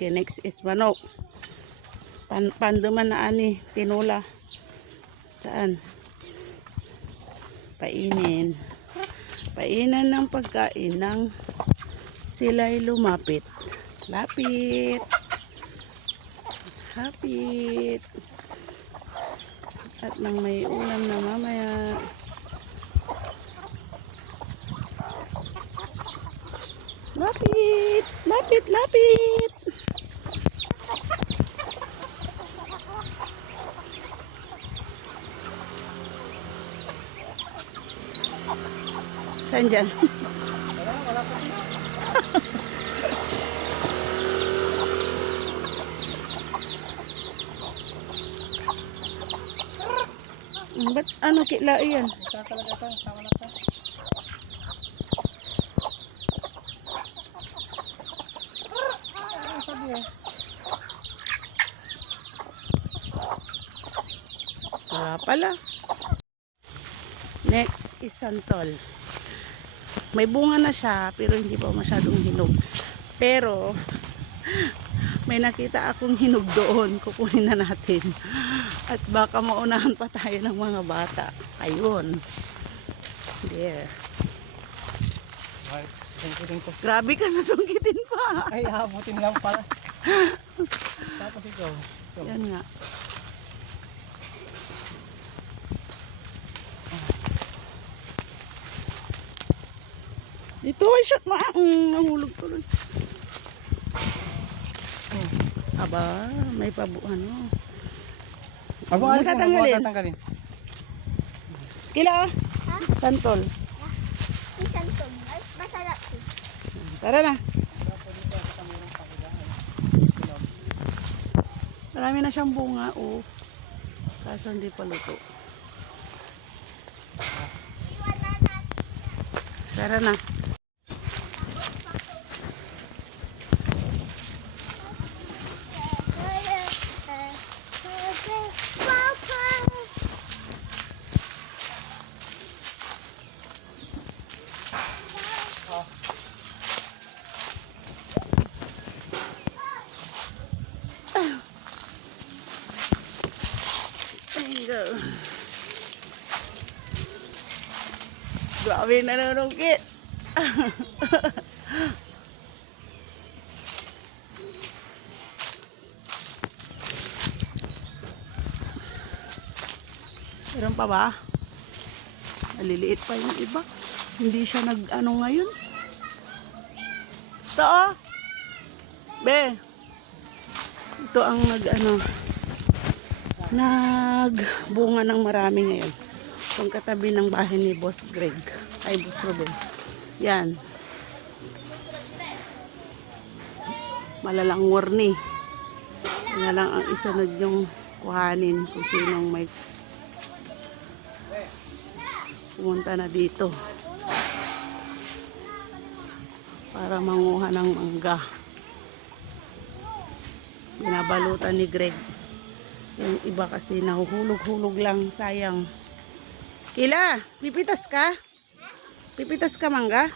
Okay, next is manok. Panduman na ani, tinula. Saan? Painin. Painan ng pagkain ng sila'y lumapit. Lapit. Hapit. At nang may ulam na mamaya. Lapit. Lapit, lapit. Saan dyan? Wala pa. Ba't ano kila yan? Isa talaga ito. Sama na ito. Ano sabi eh? Wala pala. Next is santol. May bunga na siya pero hindi pa masyadong hinog. Pero may nakita akong hinog doon. Kukunin na natin. At baka maunahan pa tayo ng mga bata. Ayun. There. Ay, sungkitin ko. Grabe ka sa sungkitin pa. Ay, habutin lang pala. Tapos ikaw. Yan nga. Dito ay shot ma. Nahulog ko rin. Aba, may ano. Abo, alis na. Tatanggalin. Tatanggalin. Kila? Ha? Santol. Yung santol. Ay, masarap. Tara na. Marami na siyang bunga. Oh. Kaso hindi pa luto. Tara na. Grabe na nanunungkit. Meron pa ba? Maliliit pa yung iba. Hindi siya nag-ano ngayon. Ito oh. Be. Ito ang nagbunga ng marami ngayon. Itong katabi ng bahay ni Boss Greg. Ay, Boss Ruben. Yan. Malalang warni. Yan lang ang isunod yung kuhanin kung sinong may pumunta na dito para manguha ng mangga. Binabalutan ni Greg. Yung iba kasi nahuhulog-hulog lang, sayang. Kila, pipitas ka? Pipitas ka mangga?